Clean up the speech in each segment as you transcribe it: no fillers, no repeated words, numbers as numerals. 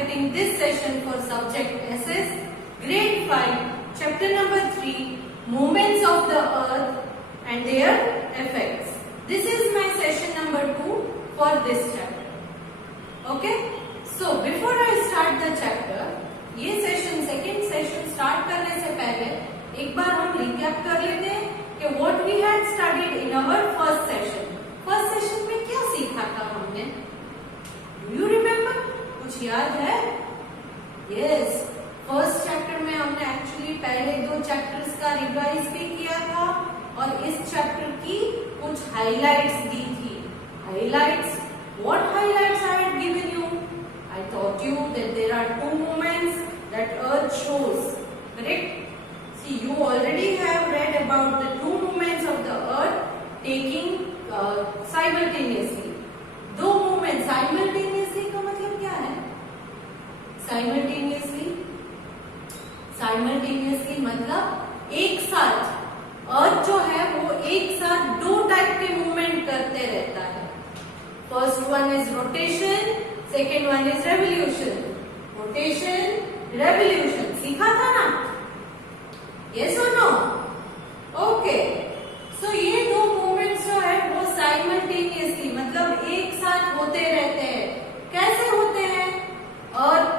conducting this session for subject SS, grade 5, chapter number 3, movements of the earth and their effects. This is my session number 2 for this chapter. Okay? So before I start the chapter, ये session second session start करने से पहले एक बार हम recap कर लेते हैं कि what we had studied in our first session. First session में क्या सीखा था हमने? Do you remember? कुछ याद है? यस, फर्स्ट चैप्टर में हमने एक्चुअली पहले 2 चैप्टर्स का रिवाइज भी किया था और इस चैप्टर की कुछ हाइलाइट्स दी थी. Highlights, what highlights I had given you? I taught you that there are 2 movements that Earth shows. Correct? See, you already have read about the 2 movements of the Earth taking simultaneously. 2 movements simultaneously का मतलब क्या है? Simultaneously मतलब एक साथ अर्थ जो है वो एक साथ 2 टाइप के मूवमेंट करते रहता है. First one is rotation, second one is revolution. Rotation, revolution सीखा था ना? यस और नो? ओके. सो ये 2 मूवमेंट्स जो है वो साइमल्टेनियसली मतलब एक साथ होते रहते हैं. कैसे होते हैं? अर्थ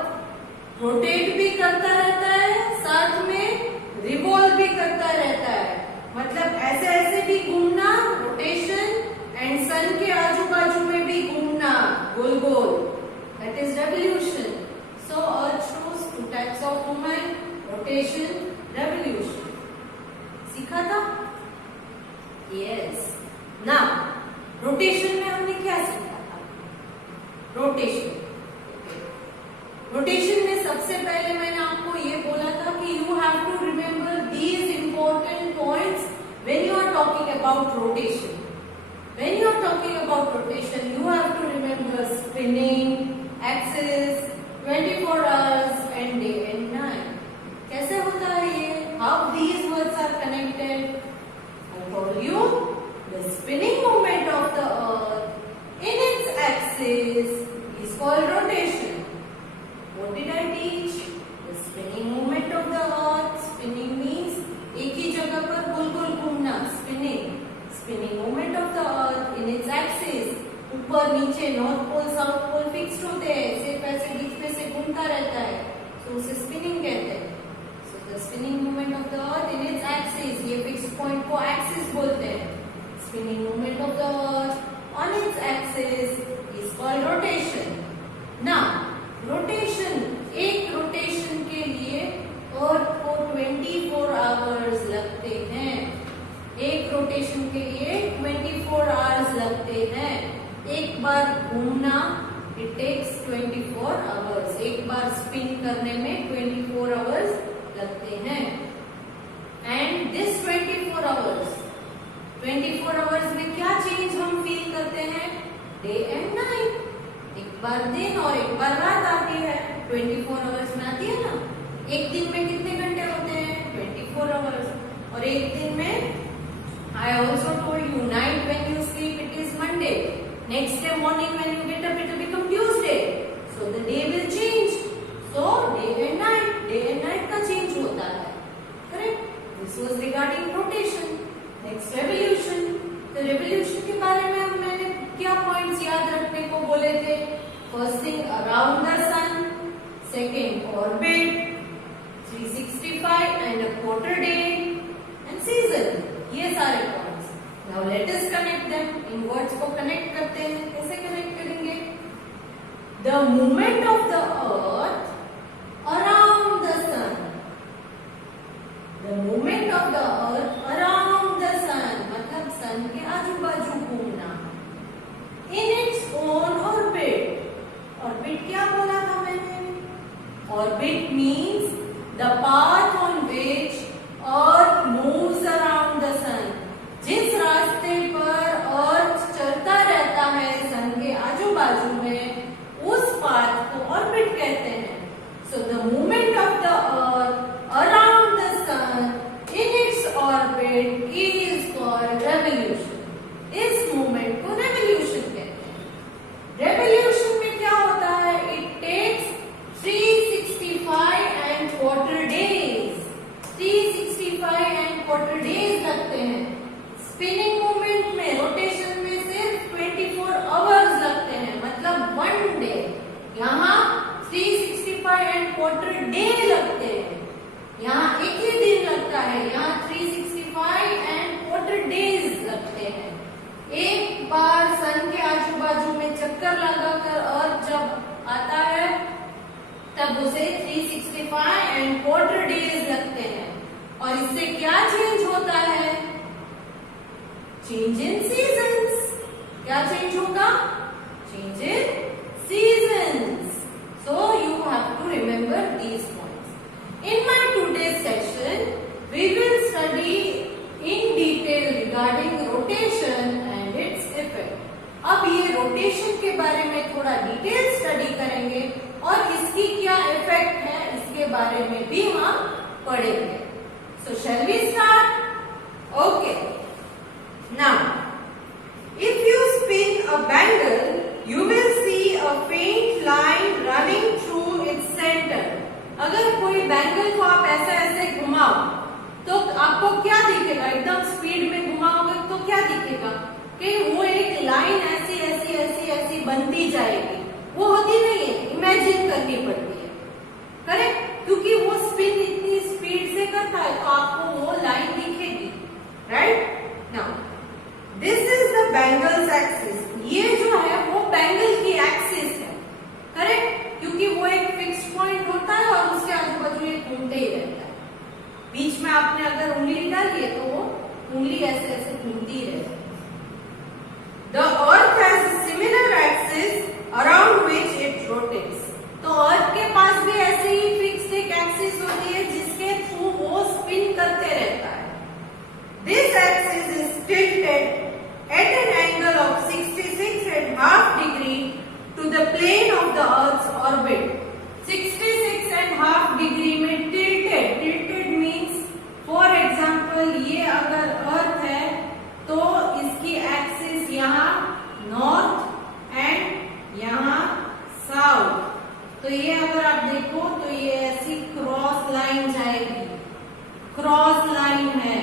रोटेट भी करता रहता है, साथ में रिवॉल्व भी करता रहता है. मतलब ऐसे ऐसे भी घूमना, रोटेशन, एंड सन के आजू बाजू में भी घूमना गोल गोल. That is revolution. So Earth shows 2 types of movement: rotation, revolution. सीखा था? Yes. Now, rotation में हमने क्या सीखा था? Rotation. Rotation में सबसे पहले मैंने आपको ये बोला था कि you have to remember these important points when you are talking about rotation. When you are talking about rotation, you have to remember spinning, axis, 24 hours and day and night. कैसे होता है ये? How these words are connected? I told you the spinning movement of the earth in its axis is called rotation. What did I teach? The spinning movement of the earth. Spinning means एक ही जगह पर गोल गोल घूमना. Spinning movement of the earth in its axis. ऊपर नीचे north pole south pole fixed होते हैं, सिर्फ ऐसे बीच में से घूमता रहता है, तो उसे स्पिनिंग कहते हैं. So the spinning movement of the earth in its axis, ये फिक्स्ड पॉइंट को एक्सिस बोलते हैं. Spinning movement of the earth on its axis is called rotation. Now rotation, एक रोटेशन के लिए अर्थ को 24 आवर्स लगते हैं. एक रोटेशन के लिए 24 आवर्स लगते हैं. एक बार घूमना इट टेक्स 24 आवर्स. एक बार स्पिन करने में 24 आवर्स लगते हैं. एंड दिस 24 आवर्स में क्या चेंज हम फील करते हैं? Day and night. एक बार दिन और एक बार रात आती है. 24 आवर्स में आती है ना. एक दिन में कितने घंटे होते हैं? 24 आवर्स. और एक दिन में I also told you night when you sleep it is Monday. Next day morning when you get up it will become Tuesday. So the day will change. So day and night का change होता है. Correct? This was regarding rotation. Next revolution. तो revolution के बारे में मैंने क्या points याद रखने को बोले थे? First thing around the sun. Second orbit. 365 and a quarter day. And season. ये सारे points. Now let us connect them. इन वर्ड्स को कनेक्ट करते हैं. कैसे कनेक्ट करेंगे? The movement of the earth around the sun. The movement of the earth around the sun मतलब sun के आजू बाजू घूमना. In its own orbit. Orbit क्या बोला था मैंने? Orbit means the path on which earth moves around the sun. जिस रास्ते पर अर्थ चलता रहता है सन के आजू बाजू में, उस पाथ को ऑर्बिट कहते हैं. So the movement of the earth around the sun in its orbit is called revolution. इस मूवमेंट को रेवोल्यूशन कहते हैं. रेवोल्यूशन में क्या होता है? इट टेक्स मतलब उसे 365 एंड क्वार्टर डेज लगते हैं। और इससे क्या चेंज होता है? Change in seasons. क्या चेंज होगा? Change in seasons. So you have to remember these points. In my today's session, we will study in detail regarding rotation and its effect. अब ये रोटेशन के बारे में थोड़ा डिटेल स्टडी करेंगे और इसकी क्या इफेक्ट है इसके बारे में भी हम पढ़ेंगे। So shall we start? Okay. Now, if you spin a bangle, you will see a faint line running through its center. अगर कोई बैंगल को आप ऐसे घुमाओ तो आपको क्या दिखेगा? एकदम स्पीड में घुमाओगे तो क्या दिखेगा कि वो एक लाइन ऐसी ऐसी ऐसी ऐसी बनती जाएगी। वो होती नहीं है, इमेजिन करनी पड़ती है, करेक्ट? क्योंकि वो स्पिन इतनी स्पीड से करता है तो आपको वो लाइन दिखेगी, right? Now this is the bangles axis. ये जो है वो बैंगल की एक्सिस है, करेक्ट? क्योंकि वो एक फिक्स्ड पॉइंट होता है और उसके आजू बाजू ये घूमते ही रहता है। बीच में आपने अगर उंगली डाली है तो वो उंगली ऐसे ऐसे घूमती रहती है। The earth has a similar axis around which it rotates. तो अर्थ के पास भी ऐसे ही फिक्स्ड एक एक्सिस होती है जिसके थ्रू वो स्पिन करते रहता है। This axis is tilted at an angle of 66.5 degree to the plane of the Earth's orbit. 66.5 degree में tilted. Tilted means, for example, ये अगर अर्थ है तो इसकी एक्सिस यहाँ नॉर्थ एंड यहाँ साउथ। तो ये अगर आप देखो तो ये ऐसी क्रॉस लाइन जाएगी। क्रॉस लाइन है,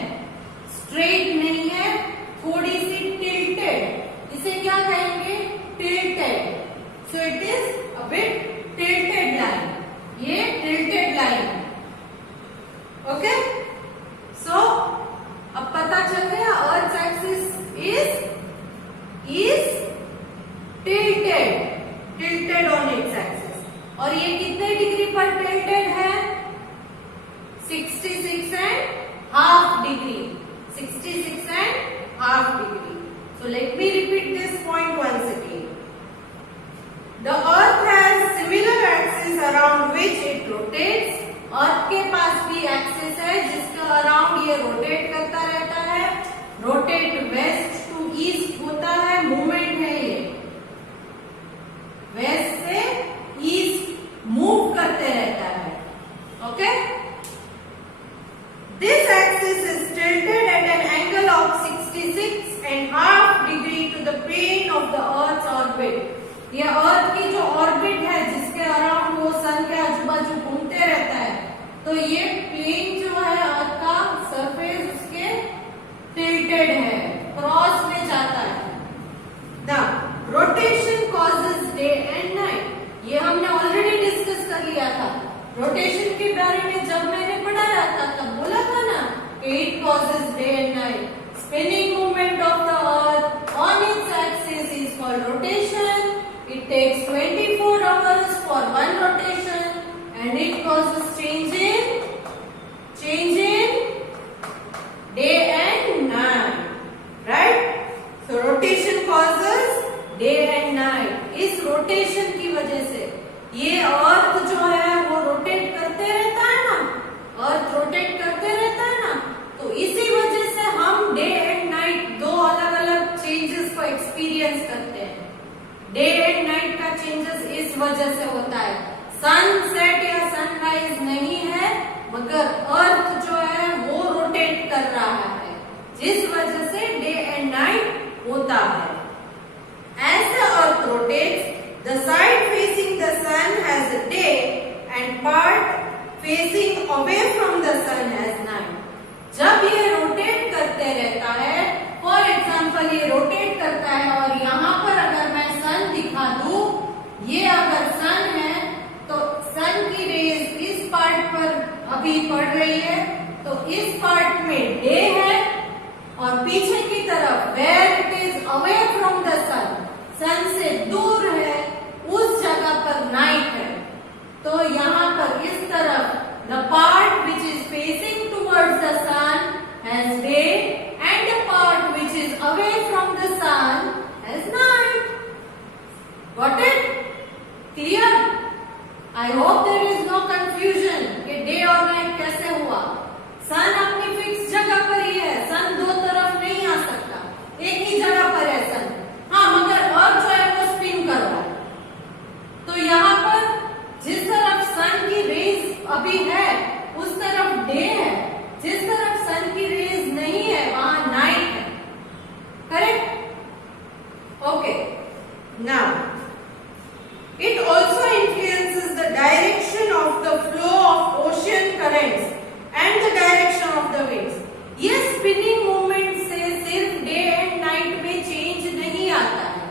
स्ट्रेट नहीं है, थोड़ी सी टिल्टेड। इसे क्या कहेंगे? Tilted. So it is a bit tilted line. ये टिल्टेड लाइन है, ओके? सो अब पता चल गया अर्थ axis is tilted on its axis. और ये कितने डिग्री पर टिल्टेड है? 66.5 degree. 66.5 degree. So let me repeat this point once again. The earth has similar axis around which it rotates. अर्थ के पास भी एक्सिस है जिसके अराउंड ये रोटेट करता रहता है। रोटेट वेस्ट टू ईस्ट होता है, मूवमेंट है ये, वेस्ट से ईस्ट मूव करते रहता है, okay? This axis is tilted at an angle of 66.5 degree to the plane of the Earth's orbit. ये अर्थ की जो ऑर्बिट है जिसके अराउंड वो सन के आजू बाजू घूमते रहता है, तो ये प्लेन जो है अर्थ का सरफेस उसके टिल्टेड है, क्रॉस में जाता है। The rotation causes day and night. ये हमने ऑलरेडी डिस्कस कर लिया था। रोटेशन के बारे में जब मैंने पढ़ाया था तब बोला था ना कि it causes day and night. Spinning movement of the earth on its axis is called rotation. It takes 24 hours for one rotation and it causes change in day and night, right? So rotation causes day and night. इस rotation की वजह से ये अर्थ जो है वो rotate करते रहता है ना, अर्थ रोटेट करते रहता है ना, तो इसी वजह से हम डे एंड नाइट दो अलग अलग चेंजेस को एक्सपीरियंस करते हैं। डे एंड नाइट का चेंजेस इस वजह से होता है। सनसेट या सनराइज नहीं है, मगर अर्थ जो है वो रोटेट कर रहा है, जिस वजह से डे एंड नाइट होता है। As the earth rotates, the side facing the sun has a day and part facing away from the sun has night. जब ये रोटेट करते रहता है, फॉर एग्जाम्पल ये रोटेट करता है और यहाँ पर अगर मैं सन दिखा दूं, ये अगर सन है तो सन की रेज इस पार्ट पर अभी पड़ रही है, तो इस पार्ट में डे है और पीछे की तरफ where it is away from the sun से दूर है, उस जगह पर नाइट है। तो यहाँ The part which is facing towards the sun has day and the part which is away from the sun has night. Got it? Clear? I hope there is no confusion कि day और night कैसे हुआ. सन अपनी fix जगह पर ही है. सन दो तरफ नहीं आ सकता. एक ही जगह पर है सन. हाँ, मगर अर्थ जो है वो स्पिन कर रहा है. तो यहाँ पर जिस तरफ सन की रेज अभी है उस तरफ डे है. जिस तरफ सन की रेज नहीं है वहां नाइट है. Correct? Okay. Now it also influences the direction of the flow of ocean currents and the direction of the winds. ये spinning movement से सिर्फ डे एंड नाइट में चेंज नहीं आता है.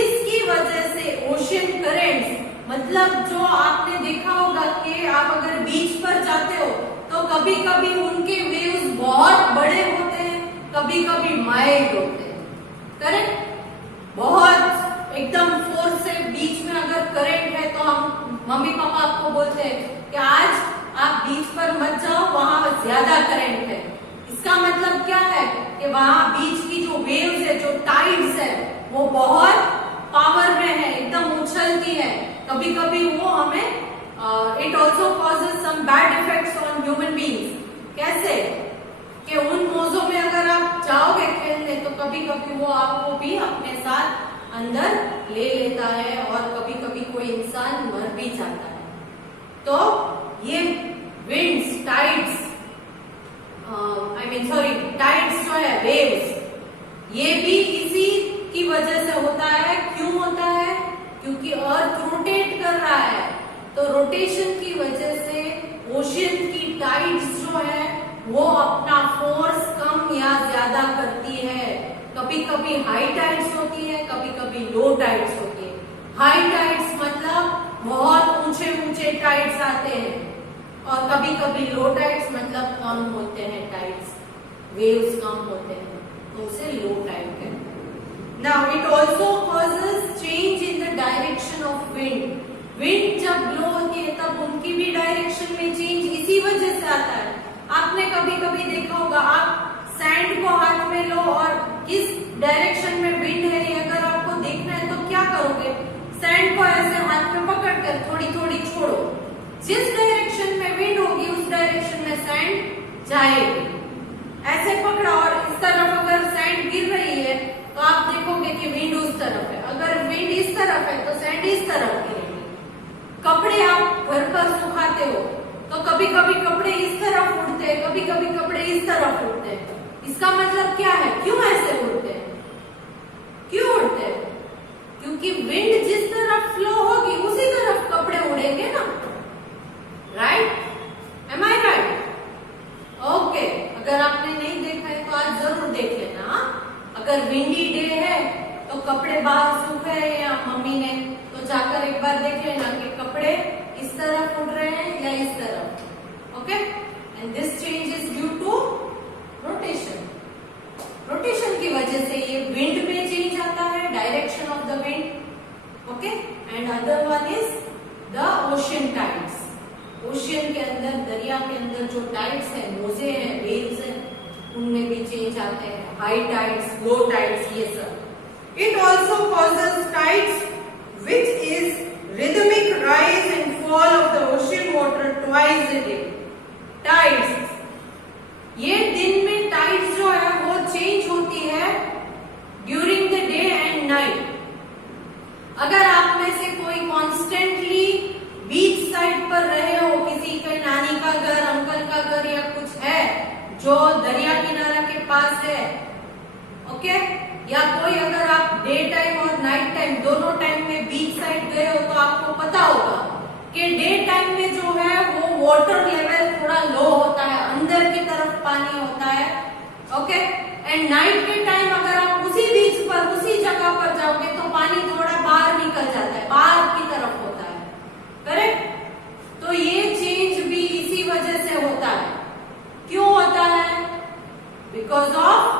इसकी वजह से ओशियन करेंट्स, मतलब जो आपने देखा होगा कि आप अगर बीच पर जाते हो तो कभी कभी उनके वेव्स बहुत बड़े होते हैं, कभी कभी माइल्ड होते हैं. करेक्ट? बहुत एकदम फोर्स से बीच में अगर करंट है तो हम मम्मी पापा आपको बोलते हैं कि आज आप बीच पर मत जाओ, वहां ज्यादा करंट है. इसका मतलब क्या है कि वहां बीच की जो वेव्स है, जो टाइड्स है, वो बहुत पावर में है, एकदम उछलती है. कभी कभी वो हमें it also causes some bad effects on human beings. कैसे? कि उन मौजों में अगर आप जाओगे खेलने तो कभी कभी वो आपको भी अपने साथ अंदर ले लेता है और कभी कभी कोई इंसान मर भी जाता है. तो ये विंड्स, टाइड्स, टाइड्स जो है, वेव्स, ये भी इसी की वजह से होता है. क्यों होता है? क्योंकि अर्थ रोटेट कर रहा है. तो रोटेशन की वजह से ओशियन की टाइड्स जो है वो अपना फोर्स कम या ज्यादा करती है. कभी कभी हाई टाइड्स होती है, कभी कभी लो टाइड्स होती है. हाई टाइड्स मतलब बहुत ऊंचे ऊंचे टाइड्स आते हैं और कभी कभी लो टाइड्स मतलब कम होते हैं टाइड्स, वेव्स कम होते हैं, तो उसे लो टाइड कहते हैं. Now it also causes change in the direction of wind. Wind जब ब्लो होती है तब उनकी भी डायरेक्शन में चेंज इसी वजह से आता है. आपने कभी कभी देखा होगा, आप सैंड को हाथ में लो और किस डायरेक्शन में विंड है ये अगर आपको देखना है तो क्या करोगे? सैंड को ऐसे हाथ में पकड़कर थोड़ी थोड़ी छोड़ो. जिस डायरेक्शन में विंड होगी उस डायरेक्शन में सैंड जाएगी. ऐसे पकड़ा और इस तरफ अगर सैंड गिर रही है तो आप देखोगे कि विंड उस तरफ है. अगर विंड इस तरफ है तो सैंड इस तरफ गिरेगी. कपड़े आप घर पर सुखाते हो तो कभी कभी कपड़े इस तरफ उड़ते हैं, कभी कभी कपड़े इस तरफ उड़ते हैं. इसका मतलब क्या है? क्यों ऐसे उड़ते हैं? क्यों उड़ते हैं? क्योंकि विंड जिस तरफ फ्लो होगी उसी तरफ कपड़े उड़ेंगे ना. राइट? एम आई राइट? ओके. अगर आपने नहीं देखा है तो आज जरूर देख लेना. अगर विंडी डे है तो कपड़े बाहर सूख रहे हैं या मम्मी ने, तो जाकर एक बार देख लेना कि कपड़े इस तरफ उड़ रहे हैं या इस तरफ. Okay? And this change is due to rotation. Rotation की वजह से ये विंड में चेंज आता है, direction of the wind. Okay? And other one is the ocean tides. Ocean के अंदर, दरिया के अंदर जो टाइड्स है, मोजे हैं, वेव्स हैं, उनमें भी चेंज आते हैं. हाई टाइड्स, लो टाइड्स, ये सब. It also causes tides which is rhythmic rise and fall of the ocean water twice a day. Tides, ये दिन में टाइड्स जो है वो चेंज होती है during the day and night. अगर आप में से कोई कॉन्स्टेंटली बीच साइड पर रहे हो, किसी के नानी का घर, अंकल का घर या कुछ है जो दरिया किनारा के पास है, ओके, या कोई अगर आप डे टाइम और नाइट टाइम दोनों टाइम में बीच साइड गए हो तो आपको पता होगा कि डे टाइम में जो है वो वाटर लेवल थोड़ा लो होता है, अंदर की तरफ पानी होता है. ओके? एंड नाइट के टाइम अगर आप उसी बीच पर, उसी जगह पर जाओगे तो पानी थोड़ा बाहर निकल जाता है, बाहर की तरफ होता है. करेक्ट? तो ये चेंज भी इसी वजह से होता है. क्यों होता है? Because of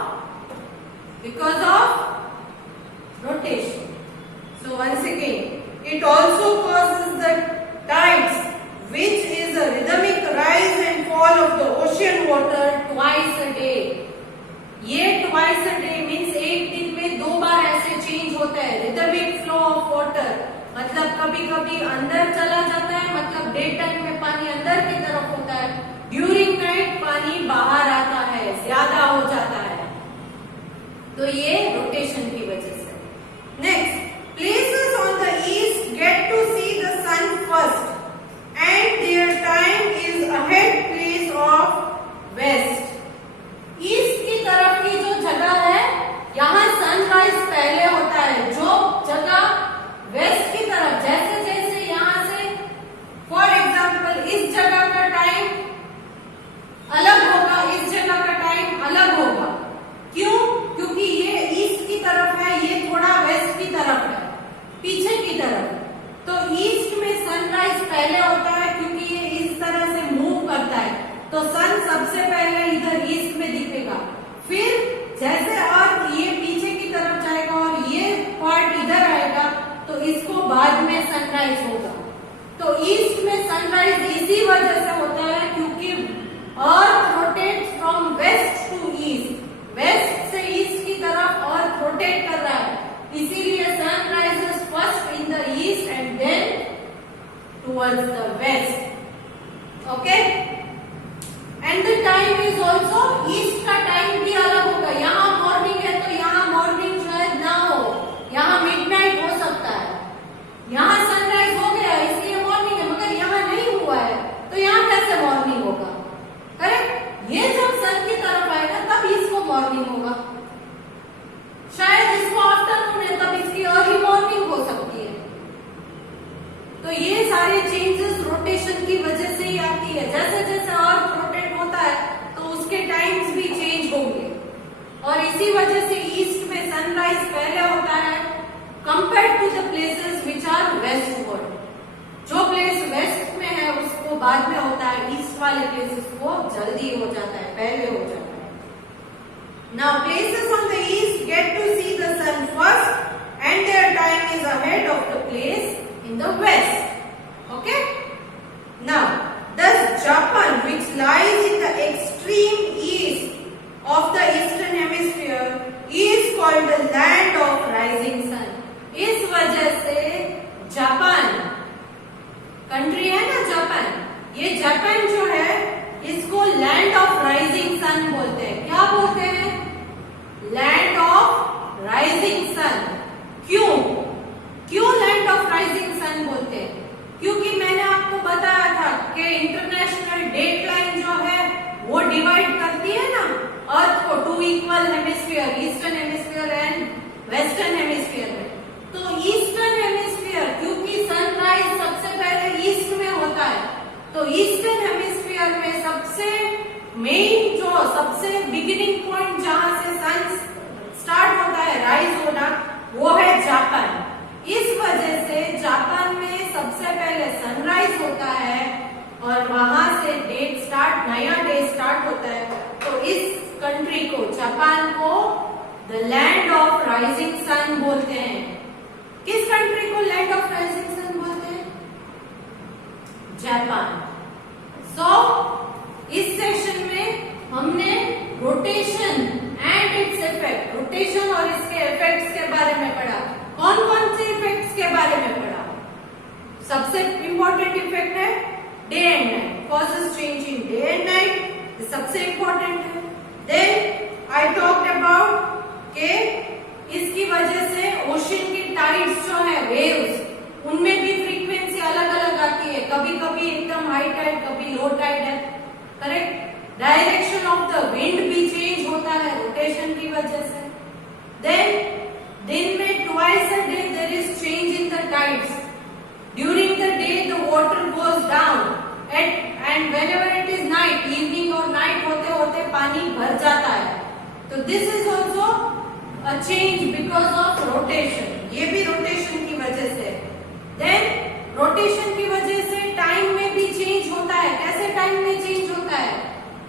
rotation. So once again, it also causes the tides, which is is a rhythmic rise and fall of the ocean water twice a day. ये twice a day means एक दिन में 2 बार ऐसे चेंज होता है. rhythmic flow of water मतलब कभी कभी अंदर चला जाता है, मतलब डे टाइम में पानी अंदर की तरफ होता है, ड्यूरिंग नाइट पानी बाहर आता है, ज्यादा हो जाता है. तो ये रोटेशन की वजह से. Next, places on the east get to see the sun first and their time is ahead place of west. East की तरफ की जो जगह है यहाँ सनराइज पहले होता है. जो जगह वेस्ट की तरफ, जैसे जैसे यहाँ से फॉर एग्जाम्पल इस जगह का टाइम अलग होगा, इस जगह का टाइम अलग होगा. क्यों? क्योंकि ये ईस्ट की तरफ है, ये थोड़ा वेस्ट की तरफ है, पीछे की तरफ. तो ईस्ट में सनराइज पहले होता है क्योंकि ये इस तरह से मूव करता है. तो सन सबसे पहले इधर ईस्ट में दिखेगा, फिर जैसे अर्थ ये पीछे की तरफ जाएगा और ये पार्ट इधर आएगा तो इसको बाद में सनराइज होगा. तो ईस्ट में सनराइज इसी वजह से होता है क्योंकि earth rotate from west to east, west से ईस्ट की तरफ अर्थ रोटेट कर रहा है, इसीलिए sun rises first in the east and then towards the west. Okay, and the time is also, east का टाइम भी अलग होगा. यहाँ मॉर्निंग है तो यहाँ मॉर्निंग शायद ना हो, यहाँ मिडनाइट हो सकता है. यहाँ सनराइज हो गया इसलिए मॉर्निंग है, मगर यहाँ नहीं हुआ है तो यहाँ कैसे मॉर्निंग होगा? करेक्ट. ये जब सन की तरफ आएगा तब इसको मॉर्निंग होगा, शायद इसको आफ्टरनून है तब इसकी अर्ली मॉर्निंग हो सकती है. तो ये सारे चेंजेस रोटेशन की वजह से ही आती है. जैसे जैसे अर्थ रोटेट होता है तो उसके टाइम्स भी चेंज होंगे और इसी वजह से ईस्ट में सनराइज पहले होता है compare to the places which are westward. जो प्लेस वेस्ट में है उसको बाद में होता है, ईस्ट वाले प्लेसेस को जल्दी हो जाता है, पहले हो जाता है. Now places on the east get to see the sun first and their time is ahead of the place in the west. Okay? Now, thus Japan, which lies in the extreme east of the eastern hemisphere, is called the land of rising sun. इस वजह से Japan, country है ना Japan, ये Japan जो है इसको land of rising sun बोलते हैं. क्या बोलते हैं? Land of rising sun. क्यों? क्यों लैंड ऑफ राइजिंग सन बोलते हैं? क्योंकि मैंने आपको बताया था कि इंटरनेशनल डेट लाइन जो है वो डिवाइड करती है ना अर्थ को 2 equal hemisphere, eastern hemisphere and western hemisphere में. तो ईस्टर्न हेमिस्फीयर, क्योंकि सनराइज सबसे पहले ईस्ट में होता है, तो ईस्टर्न हेमिस्फीयर में सबसे मेन जो सबसे बिगिनिंग पॉइंट जहां से सन स्टार्ट होता है राइज होना, वो है जापान. इस वजह से जापान में सबसे पहले सनराइज होता है और वहां से डेट स्टार्ट, नया डे स्टार्ट होता है. तो इस कंट्री को, जापान को the land of rising sun बोलते हैं. किस कंट्री को लैंड ऑफ राइजिंग सन बोलते हैं? जापान. सो इस सेशन में हमने rotation and its effect, rotation और इसके इफेक्ट्स के बारे में पढ़ा. कौन कौन से इफेक्ट्स के बारे में पढ़ा? सबसे इंपॉर्टेंट इफेक्ट है day and night, causes change in day and night, ये सबसे इंपॉर्टेंट है. देन आई टॉक्ड अबाउट के इसकी वजह से ओशन की टाइड्स जो है, वेव्स, उनमें भी फ्रीक्वेंसी अलग अलग आती है. कभी कभी एकदम हाई टाइड, कभी लो टाइड है. Correct. Direction of the wind भी चेंज होता है रोटेशन की वजह से. देन दिन में twice a day there is change in the tides. During the day the water goes down and whenever it is night, evening और नाइट होते होते पानी भर जाता है. तो this is also a change because of rotation. ये भी रोटेशन की वजह से. देन रोटेशन की वजह से टाइम में भी चेंज होता है. कैसे टाइम में चेंज होता है?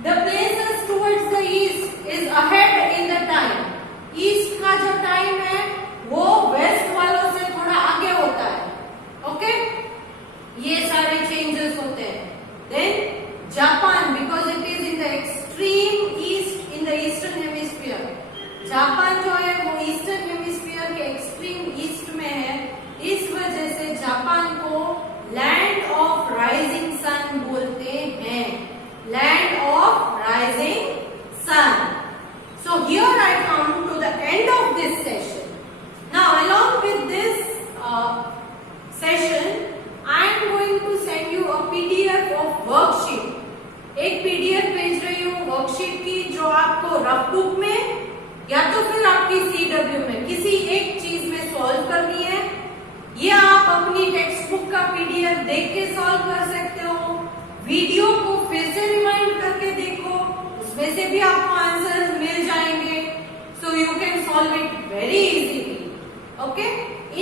The places towards the east is ahead in the time. East का जो टाइम है वो वेस्ट वालों से थोड़ा आगे होता है. ओके, ये सारे चेंजेस होते हैं. जापान को लैंड ऑफ राइजिंग सन बोलते हैं, land of rising sun. So here I come to the end of this session. Now along with this session, I am going to send you a PDF of worksheet. एक PDF भेज रही हूँ worksheet की, जो आपको rough book में या तो फिर आपकी CW में किसी एक चीज में सॉल्व करनी है। ये आप अपनी टेक्स्ट बुक का PDF देख के सॉल्व कर सकते हो, वीडियो को फिर से रिमाइंड करके देखो, उसमें से भी आपको आंसर मिल जाएंगे। So you can solve it very easily. Okay,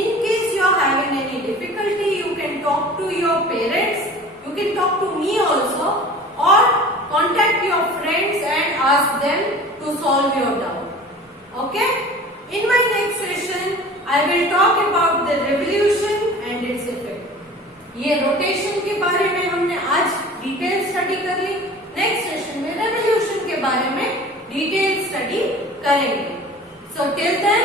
in case you are having any difficulty, you can talk to your parents, you can talk to me also, और contact your friends and ask them to solve your doubt. Okay? In my next session, I will talk about the revolution and its effect. ये rotation के बारे में हमने आज detail study कर ली। Next session में revolution के बारे में डिटेल स्टडी करेंगे। So till then,